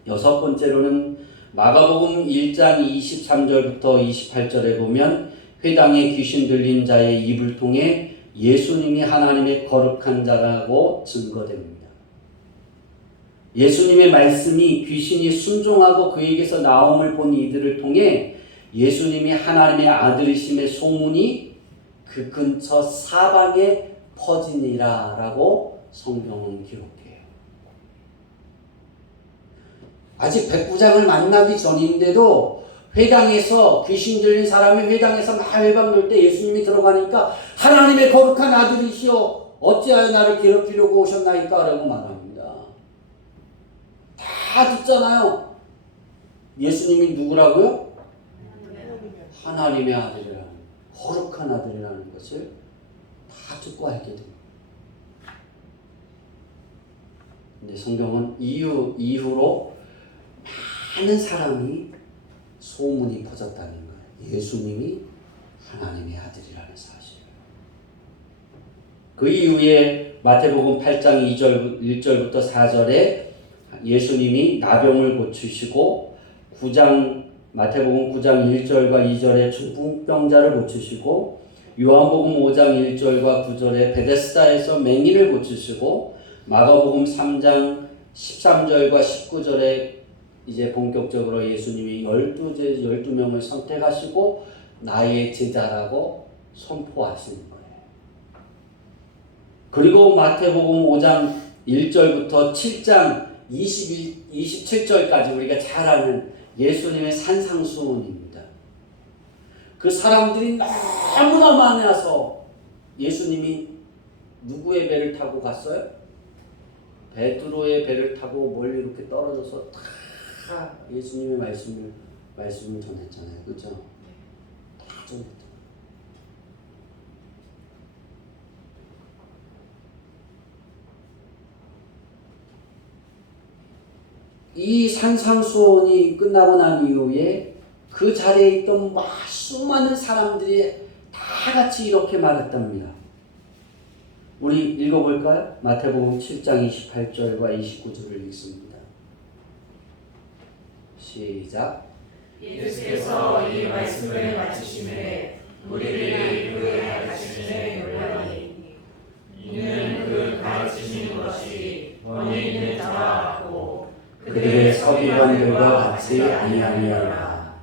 여섯 번째로는 마가복음 1장 23절부터 28절에 보면 회당에 귀신 들린 자의 입을 통해 예수님이 하나님의 거룩한 자라고 증거됩니다. 예수님의 말씀이 귀신이 순종하고 그에게서 나옴을 본 이들을 통해 예수님이 하나님의 아들이심의 소문이 그 근처 사방에 퍼지니라 라고 성경은 기록해요. 아직 백부장을 만나기 전인데도 회당에서 귀신 들린 사람이 회당에서 막 외방 놀 때 예수님이 들어가니까 하나님의 거룩한 아들이시오 어찌하여 나를 괴롭히려고 오셨나이까 라고 말합니다. 다 듣잖아요. 예수님이 누구라고요? 하나님의 아들이라는, 거룩한 아들이라는 것을 다 듣고 알게 됩니다. 근데 성경은 이후로 많은 사람이 소문이 퍼졌다는 거예요. 예수님이 하나님의 아들이라는 사실. 그 이후에 마태복음 8장 1절부터 4절에 예수님이 나병을 고치시고 마태복음 9장 1절과 2절에 중풍병자를 고치시고 요한복음 5장 1절과 9절에 베데스다에서 맹인을 고치시고 마가복음 3장 13절과 19절에 이제 본격적으로 예수님이 12명을 선택하시고 나의 제자라고 선포하시는 거예요. 그리고 마태복음 5장 1절부터 7장 27절까지 우리가 잘 아는 예수님의 산상수훈입니다. 그 사람들이 너무나 많아서 예수님이 누구의 배를 타고 갔어요? 베드로의 배를 타고 멀리 이렇게 떨어져서 다 예수님의 말씀을 전했잖아요. 그렇죠? 다 전했죠. 이 산상수훈이 끝나고 난 이후에 그 자리에 있던 수많은 사람들이 다 같이 이렇게 말했답니다. 우리 읽어볼까요? 마태복음 7장 28절과 29절을 읽습니다. 시작. 예수께서 이 말씀을 마치시매 무리들이 그의 가르치심에 놀라니 이는 그 가르치신 것이 권위 있는 자라 하고 그들의 서기관들과 같이 아니하니라.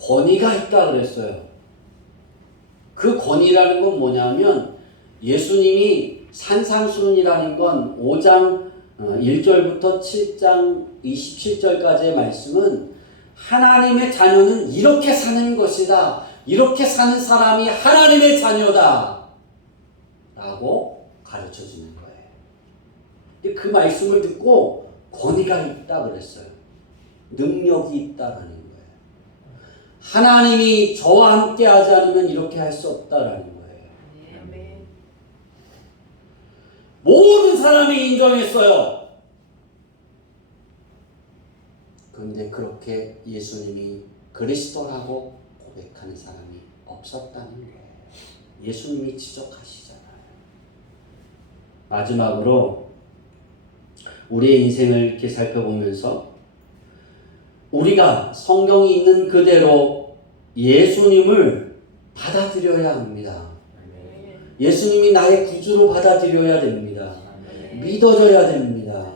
권위가 있다 그랬어요. 그 권위라는 건 뭐냐면 예수님이 산상수훈이라는 건 5장 1절부터 7장 27절까지의 말씀은 하나님의 자녀는 이렇게 사는 것이다. 이렇게 사는 사람이 하나님의 자녀다. 라고 가르쳐 주는 거예요. 근데 그 말씀을 듣고 권위가 있다 그랬어요. 능력이 있다라는 거예요. 하나님이 저와 함께 하지 않으면 이렇게 할 수 없다라는 거예요. 아멘. 모든 사람이 인정했어요. 그런데 그렇게 예수님이 그리스도라고 고백하는 사람이 없었다는 거예요. 예수님이 지적하시잖아요. 마지막으로 우리의 인생을 이렇게 살펴보면서 우리가 성경이 있는 그대로 예수님을 받아들여야 합니다. 예수님이 나의 구주로 받아들여야 됩니다. 믿어져야 됩니다.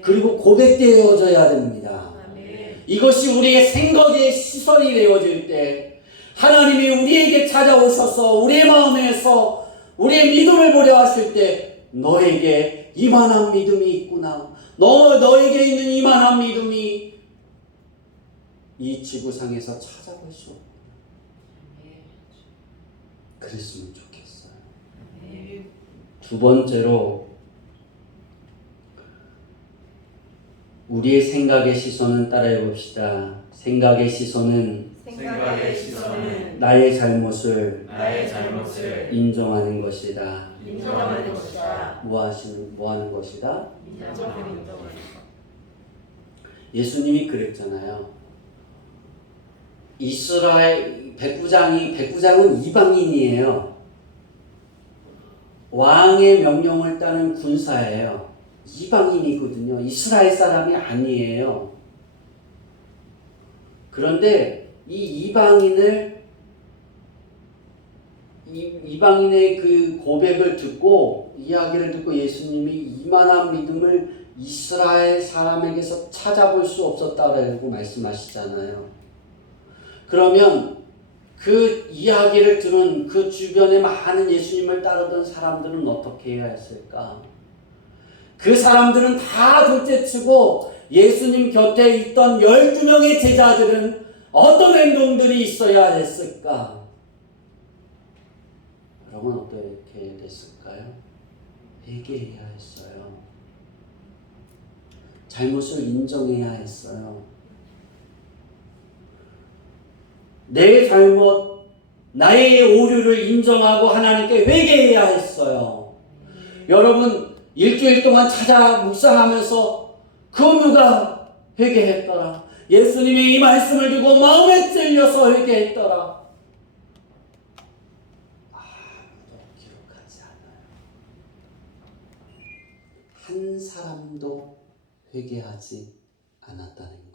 그리고 고백되어져야 됩니다. 아멘. 이것이 우리의 생각의 시선이 되어질 때 하나님이 우리에게 찾아오셔서 우리의 마음에서 우리의 믿음을 보려 하실 때 너에게 이만한 믿음이 있구나. 너에게 있는 이만한 믿음이 이 지구상에서 찾아볼 수 없구나. 그랬으면 좋겠어요. 아멘. 두 번째로 우리의 생각의 시선은 따라해 봅시다. 생각의 시선은 생각의 시선은 나의 잘못을 나의 잘못을 인정하는 것이다. 인정하는 것이다. 뭐 하는 것이다? 인정하는 것이다. 예수님이 그랬잖아요. 이스라엘 백부장은 이방인이에요. 왕의 명령을 따른 군사예요. 이방인이거든요. 이스라엘 사람이 아니에요. 그런데 이 이방인의 그 고백을 듣고 이야기를 듣고 예수님이 이만한 믿음을 이스라엘 사람에게서 찾아볼 수 없었다라고 말씀하시잖아요. 그러면 그 이야기를 들은 그 주변에 많은 예수님을 따르던 사람들은 어떻게 해야 했을까? 그 사람들은 다 둘째치고 예수님 곁에 있던 12명의 제자들은 어떤 행동들이 있어야 했을까? 그러면 어떻게 됐을까요? 회개해야 했어요. 잘못을 인정해야 했어요. 내 잘못, 나의 오류를 인정하고 하나님께 회개해야 했어요. 여러분, 일주일 동안 찾아 묵상하면서 그 누가 회개했더라. 예수님이 이 말씀을 듣고 마음에 찔려서 회개했더라. 아무도 기록하지 않아요. 한 사람도 회개하지 않았다는 거예요.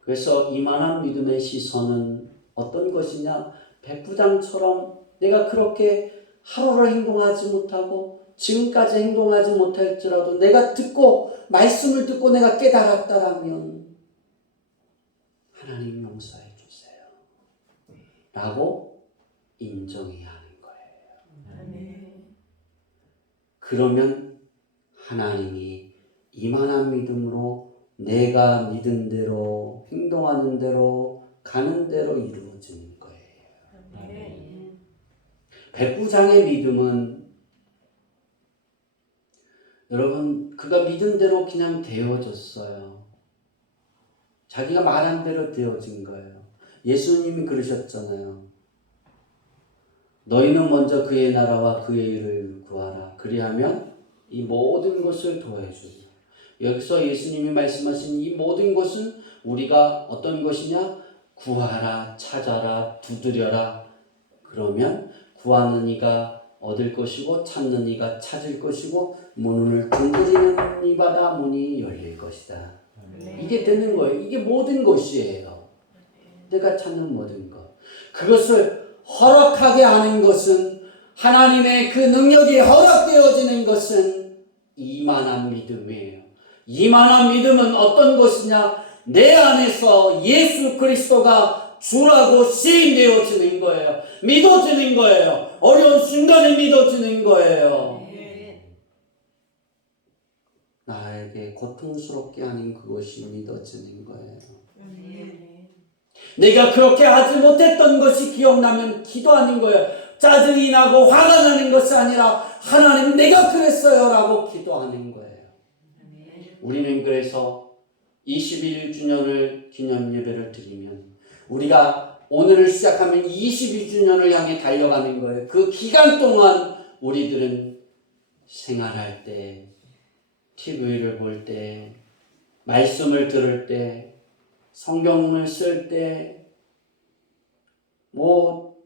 그래서 이만한 믿음의 시선은 어떤 것이냐? 백부장처럼 내가 그렇게 하루를 행동하지 못하고 지금까지 행동하지 못할지라도 내가 말씀을 듣고 내가 깨달았다라면 하나님 용서해 주세요 라고 인정해야 하는 거예요. 아멘. 그러면 하나님이 이만한 믿음으로 내가 믿은 대로 행동하는 대로 가는 대로 이루어지는 거예요. 아멘. 백부장의 믿음은 여러분 그가 믿은 대로 그냥 되어졌어요. 자기가 말한 대로 되어진 거예요. 예수님이 그러셨잖아요. 너희는 먼저 그의 나라와 그의 일을 구하라. 그리하면 이 모든 것을 더해주리라. 여기서 예수님이 말씀하신 이 모든 것은 우리가 어떤 것이냐? 구하라, 찾아라, 두드려라. 그러면 구하는 이가 얻을 것이고 찾는 이가 찾을 것이고 문을 두드리는 이마다 문이 열릴 것이다. 이게 되는 거예요. 이게 모든 것이에요. 내가 찾는 모든 것. 그것을 허락하게 하는 것은 하나님의 그 능력이 허락되어지는 것은 이만한 믿음이에요. 이만한 믿음은 어떤 것이냐? 내 안에서 예수 그리스도가 주라고 시인되어지는 거예요. 믿어지는 거예요. 어려운 순간에 믿어지는 거예요. 나에게 고통스럽게 하는 그것이 믿어지는 거예요. 내가 그렇게 하지 못했던 것이 기억나면 기도하는 거예요. 짜증이 나고 화가 나는 것이 아니라 하나님 내가 그랬어요 라고 기도하는 거예요. 우리는 그래서 21주년을 기념 예배를 드리면 우리가 오늘을 시작하면 22주년을 향해 달려가는 거예요. 그 기간 동안 우리들은 생활할 때, TV를 볼 때, 말씀을 들을 때, 성경을 쓸 때,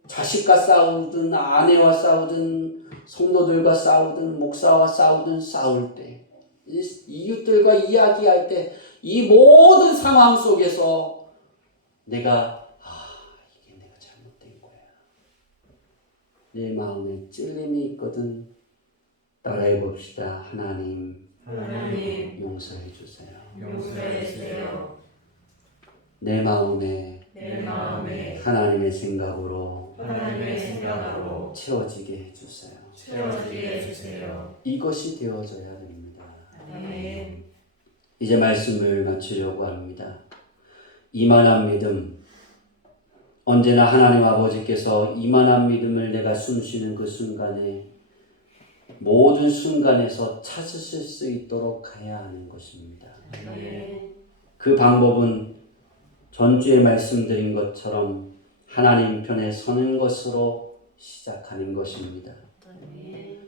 자식과 싸우든 아내와 싸우든 성도들과 싸우든 목사와 싸우든 싸울 때, 이웃들과 이야기할 때, 이 모든 상황 속에서 이게 내가 잘못된 거야. 내 마음에 찔림이 있거든. 따라해 봅시다. 하나님 용서해 주세요. 용서해 주세요. 내 마음에 하나님의 생각으로 채워지게 해주세요. 채워지게 해주세요. 이것이 되어져야 됩니다. 아멘. 이제 말씀을 마치려고 합니다. 이만한 믿음, 언제나 하나님 아버지께서 이만한 믿음을 내가 숨쉬는 그 순간에 모든 순간에서 찾으실 수 있도록 해야 하는 것입니다. 아멘. 그 방법은 전주에 말씀드린 것처럼 하나님 편에 서는 것으로 시작하는 것입니다.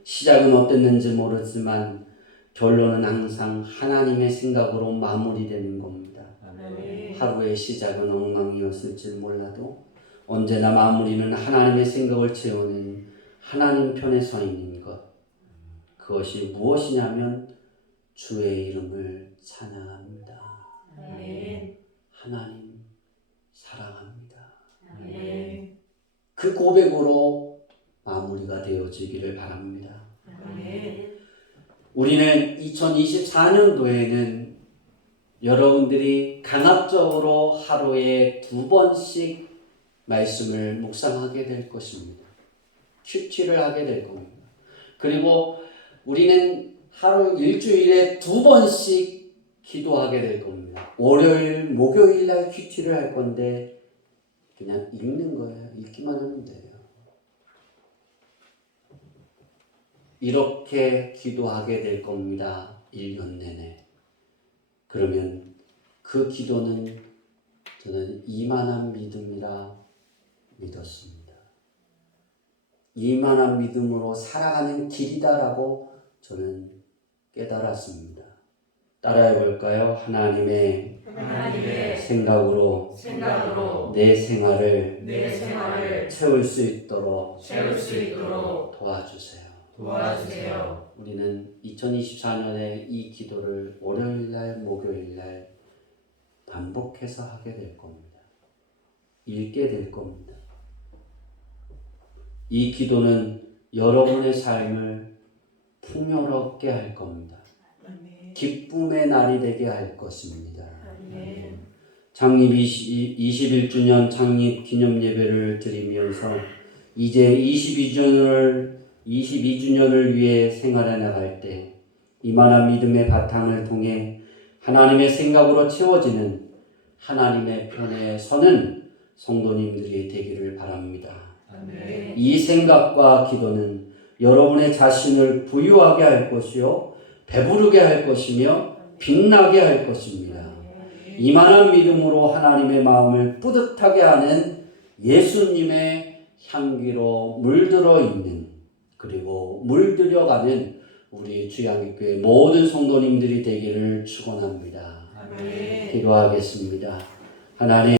시작은 어땠는지 모르지만 결론은 항상 하나님의 생각으로 마무리되는 겁니다. 아멘. 하루의 시작은 엉망이었을지 몰라도 언제나 마무리는 하나님의 생각을 채우는 하나님 편에 서 있는 것. 그것이 무엇이냐면 주의 이름을 찬양합니다. 아멘. 하나님 사랑합니다. 아멘. 그 고백으로 마무리가 되어지기를 바랍니다. 아멘. 우리는 2024년도에는 여러분들이 강압적으로 하루에 2번씩 말씀을 묵상하게 될 것입니다. 큐티를 하게 될 겁니다. 그리고 우리는 하루 일주일에 2번씩 기도하게 될 겁니다. 월요일, 목요일 날 큐티를 할 건데 그냥 읽는 거예요. 읽기만 하면 돼요. 이렇게 기도하게 될 겁니다. 1년 내내. 그러면 그 기도는 저는 이만한 믿음이라 믿었습니다. 이만한 믿음으로 살아가는 길이다라고 저는 깨달았습니다. 따라해 볼까요? 하나님의 생각으로 내 생활을 채울 수 있도록 도와주세요. 우리는 2024년에 이 기도를 월요일날, 목요일날 반복해서 하게 될 겁니다. 읽게 될 겁니다. 이 기도는 여러분의 삶을 풍요롭게 할 겁니다. 아멘. 기쁨의 날이 되게 할 것입니다. 아멘. 창립 21주년 창립 기념 예배를 드리면서 이제 22주년을 위해 생활해 나갈 때 이만한 믿음의 바탕을 통해 하나님의 생각으로 채워지는 하나님의 편에 서는 성도님들이 되기를 바랍니다. 아멘. 이 생각과 기도는 여러분의 자신을 부유하게 할 것이요 배부르게 할 것이며 빛나게 할 것입니다. 이만한 믿음으로 하나님의 마음을 뿌듯하게 하는 예수님의 향기로 물들어 있는 그리고 물들여가는 우리 주양교회 모든 성도님들이 되기를 축원합니다. 아멘. 기도하겠습니다. 하나님